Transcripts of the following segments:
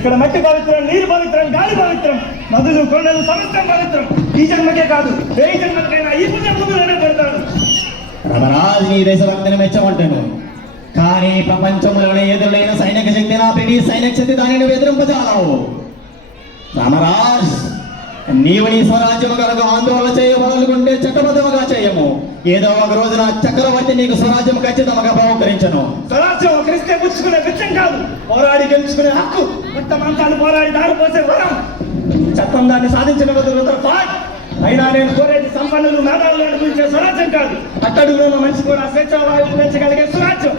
ఇక్కడ మట్టి పవిత్రం, నీరు పవిత్రం, గాలి పవిత్రం, నదులు, కొండలు సమస్తం పవిత్రం. ఈ జన్మకే కాదు, ఏ జన్మకైనా ఈ పుణ్యభూమిలోనే పెడతాడు. రమరాజు నీ దేశభక్తిని మెచ్చమంటాను, కానీ ప్రపంచంలోనే ఎదురులైన సైనిక శక్తి నా బ్రిటిష్ సైనిక శక్తి దానిని ఎదురింపజాలవు. రామరాజ్, నీవు నీ స్వరాజ్యము కొరకు ఆందోళన చేయవలనుకుంటే చట్టబద్ధముగా చేయము. ఏదో ఒక రోజున చక్రవర్తి నీకు స్వరాజ్యం ఖచ్చితంగా బహుకరించను. స్వరాజ్యం ఒకరిస్తే పుచ్చుకునే విషయం కాదు, పోరాడి గెలుచుకునే హక్కు. మొత్తమంతాన్ని పోరాడి దారిపోసే వరం. చట్టం దాన్ని సాధించిన అయినా నేను కోరేది సంపన్నులు మేధావులు అనిపించే స్వరాజ్యం కాదు. అట్టడుగులో ఉన్న మనిషి కూడా స్వేచ్ఛావాయువు పెంచగలిగే స్వరాజ్యం.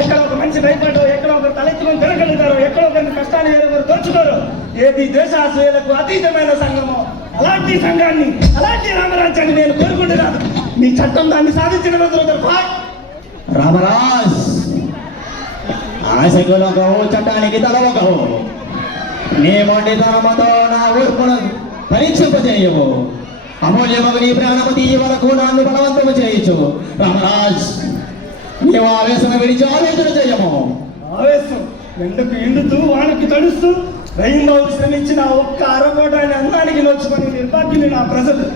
ఎక్కడ ఒక మంచి భయపడో, ఎక్కడ ఒకరు తలెత్తుకొని తిరగలుగుతారో, ఎక్కడ ఒకరిని కష్టాలు ఏదొకరు దోచుకోరో, ఏది దేశాశ్రయులకు అతీతమైన సంఘమో అలాంటి సంఘాన్ని, అలాంటి రామరాజ్యాన్ని నేను కోరుకుంటున్నాను. నీ చట్టం దాన్ని సాధించిన రోజులు. రామరాజ్, ఆశకులకవు చట్టానికి తలవకవు. నీ మొండితనముతో నా ఊర్పును పరీక్షింపజేయవు. అమూల్యమగు నీ ప్రాణము తీయ వరకు నన్ను బలవంతము చేయొచ్చు. రామరాజ్, నీవు ఆవేశం విడిచి ఆలోచన చేయము. ఆవేశం ఎండకు ఎండుతూ వానకి తడుస్తూ రైంబాబు శ్రమించిన ఒక్క అరకోటాన్ని అన్నానికి నోచుకొని నిర్భాగ్యులు నా ప్రజలు.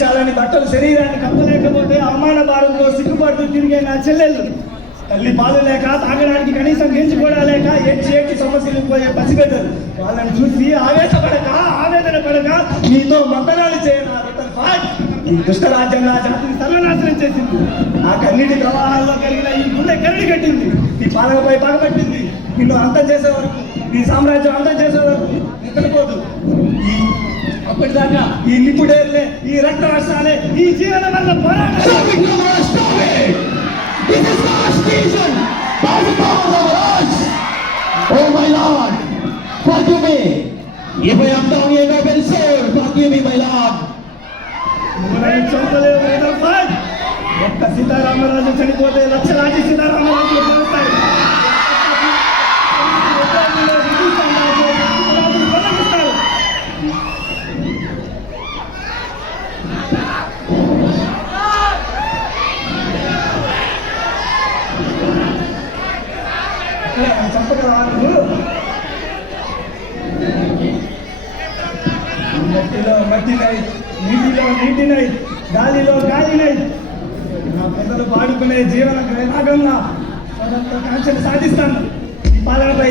చాలని బట్టలు శరీరాన్ని కప్పలేకపోతే అవమాన భారంతో సిగ్గుపడుతూ తిరిగే నా చెల్లెళ్ళు. తల్లి పాలు లేక, తాగడానికి కనీసం గెంచి కూడా లేక ఏడ్చి సమస్యలు పోయే పసిబిడ్డలు. వాళ్ళని చూసి ఆవేశపడక, ఆవేదన పడక నీతో మంతనాలు చేయనారు. ఈ దుష్టరాజ్యం నా జాతిని సర్వనాశనం చేసింది. ఆ కన్నీటి ప్రవాహాల్లో కలిగిన ఈ గుండె కరడి కట్టింది. ఈ పాలనపై పగబట్టింది. నిన్ను అంతం చేసే వరకు, ఈ సామ్రాజ్యం అంతం చేసే వరకు నిద్రపోదు. అప్పటిదాకా ఈ నిపుడేర్లే, ఈ రక్త వర్షాలే, ఈ జీవన వల్ల పోరాటం. Oh my Lord, forgive me. If I am down in open soul, forgive me, my Lord. ఒక్క సీతారామరాజు చనిపోతే లక్షలాది సీతారామరాజులు కలుస్తాయి. మట్టిలో మట్టినై, నీటిలో నీటినై, గాలిలో గాలినై నా ప్రజలు పాడుకునే జీవన భాగంగా కాంక్షలు సాధిస్తాను. ఈ పాలనపై